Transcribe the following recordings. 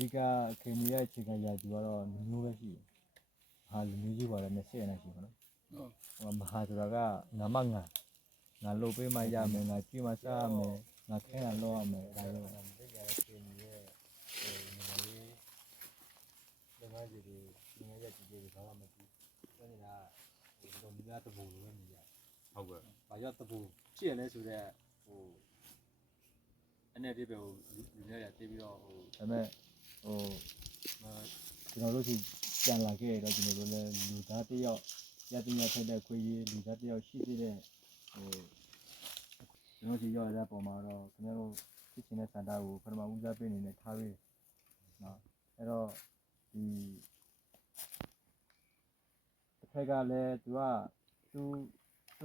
ဒီကခင်ဗျာအခြေခံရာသူကတော့မျိုးပဲရှိတယ်ဟာလူမျိုးကြီးပါတယ်20နဲ့ရှိပါတော့ဟိုမဟာဆိုတာကငါမငါလုပ်ပေးမှရမယ်ငါကြည့်မှစားရမယ်ငါခဲရလောက်ရမယ်ဒါရောတိတ်ရတဲ့ခင်ဗျာဟိုနေရာလေးလက်ကားကြီးတွေငါရက်ကြီးတွေဘာမှမသိဆိုနေတာဟိုတော့မိသားတဘူလိုပဲမြည်ရဟုတ်ကဲ့ဘာရောက်တဘူဖြစ်ရလဲဆိုတော့ဟိုအနေဒီပဲဟိုလူများရတေးပြီးတော့ဟိုဒါပေမဲ့ဟိုကျွန်တော်တို့ဒီပြန်လာခဲ့တော့ကျွန်တော်တို့လည်းလူသားတယောက်ရတဲ့ရထိုက်တဲ့ခွေးကြီးလူသားတယောက်ရှိသေးတဲ့ဟိုကျွန်တော်ဒီရောက်ရတဲ့ပုံမှာတော့ကျွန်တော်တို့ဖြစ်ချင်တဲ့စံတာကိုပထမဦးစားပေးနေနဲ့ထားပြီးနော်အဲ့တော့ဒီတစ်ခါကလည်းသူကသူ့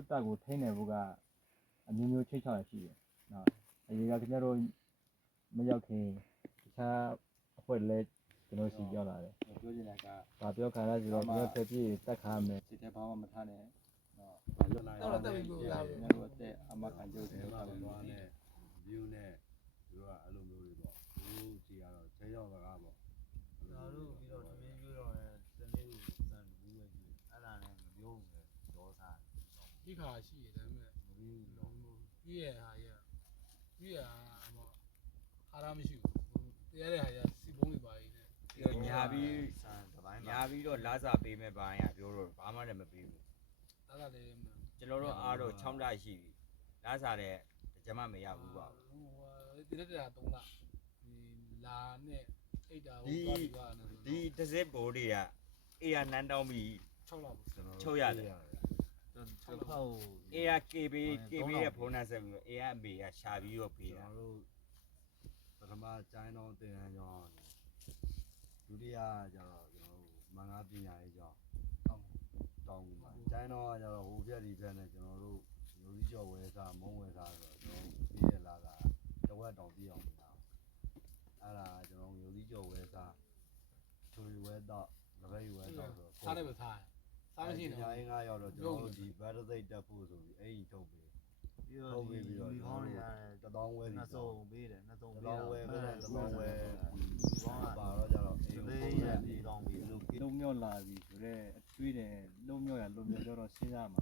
တက်ကိုထိနေဖို့ကအမျိုးမျိုးချိတ်ချရရှိတယ်နော်အရေးကကျွန်တော်တို့မရောက်ခင်တခြားအဖွဲ့လည်းကျွန်တော်စီရောက်လာတယ်ပြောချင်တာကဘာပြောခါလဲဆိုတော့ကျွန်တော်ဖက်ပြေးတက်ခါမယ်စစ်တဲ့ဘာမှမထားနဲ့နော်ဘာလို့လိုက်တော့တက်ပြီးလို့လာတယ်ကျွန်တော်တို့အမခံကြိုးတယ်ဘာလို့သွားလဲဗီယူနဲ့သူကအဲ့လိုမျိုးတွေပေါ့သူကြည်ရတော့ဆဲရောက်စကားပေါ့ကျွန်တော်တို့ပြီးတော့သမင်းကျွေးတော့လည်းတနေ့ကိုစံတူပဲကျွေးအဲ့ဒါနဲ့မပြောဘူးလေရောစားဒီခါရှိတယ်ဒါပေမဲ့မပြီးဘူးတော့ပြည့်ရဟာရပြည့်ရဟာရမရှိဘူးတရားတဲ့ဟာရစီပုံးတွေပါနေတယ်ညာပြီးတော့လာစာပေးမဲ့ပိုင်းကပြောတော့ဘာမှလည်းမပေးဘူးအဲ့ဒါလည်းကျွန်တော်တို့အားတော့6လရှိပြီလာစာတဲ့ကြမ်းမမရဘူးပါဟိုဒီလက်တရာ3လဒီလာနဲ့အိတ်တာဟိုသွားပြီးသွားတယ်ဒီတစ်စစ်ဘိုးတွေကအေးရနန်းတောင်းပြီး6လပေါ့ချုပ်ရတယ်အေးရ KB ရဲ့ဖုန်းနဲ့ဆက်ပြီးတော့အေးရအမေကရှာပြီးတော့ပေးတာတို့ပထမကျိုင်းတော့တင်ရန်ကြောင်းဒုတိယကျတော့ကျွန်တော်တို့မင်္ဂလာပညာရေးကြောင်းတောင်းပါကျိုင်းတော့ကျတော့ဟိုပြက်ဒီပြက်နဲ့ကျွန်တော်တို့လူကြီးကျော်ဝဲစားမုံဝဲစားဆိုတော့ကျွန်တော်ပြီးရလာတာတဝက်တောင်ပြည့်အောင်နေတာအဲ့ဒါကျွန်တော်လူကြီးကျော်ဝဲစားချွေဝဲတော့တပိတ်ဝဲတော့ဆိုစားတယ်ပဲစားမရှိနေညာရင်း9ရောက်တော့ကျွန်တော်တို့ဒီဘတ်သိတ်တက်ဖို့ဆိုပြီးအဲ့ဒီထုတ်ပေးထုတ်ပေးပြီးတော့ကျွန်တော်တို့1000ဝဲစီ200ပေးတယ်200ပေး1000ဝဲပဲ1000ဝဲပါတော့ကြတော့အေးပေးရပြီးတော့ပြီးလုံးမြော့လာပြီဆိုတော့အတွေးတယ်လုံးမြော့ရလုံးမြော့ကြတော့စဉ်းစားမှာ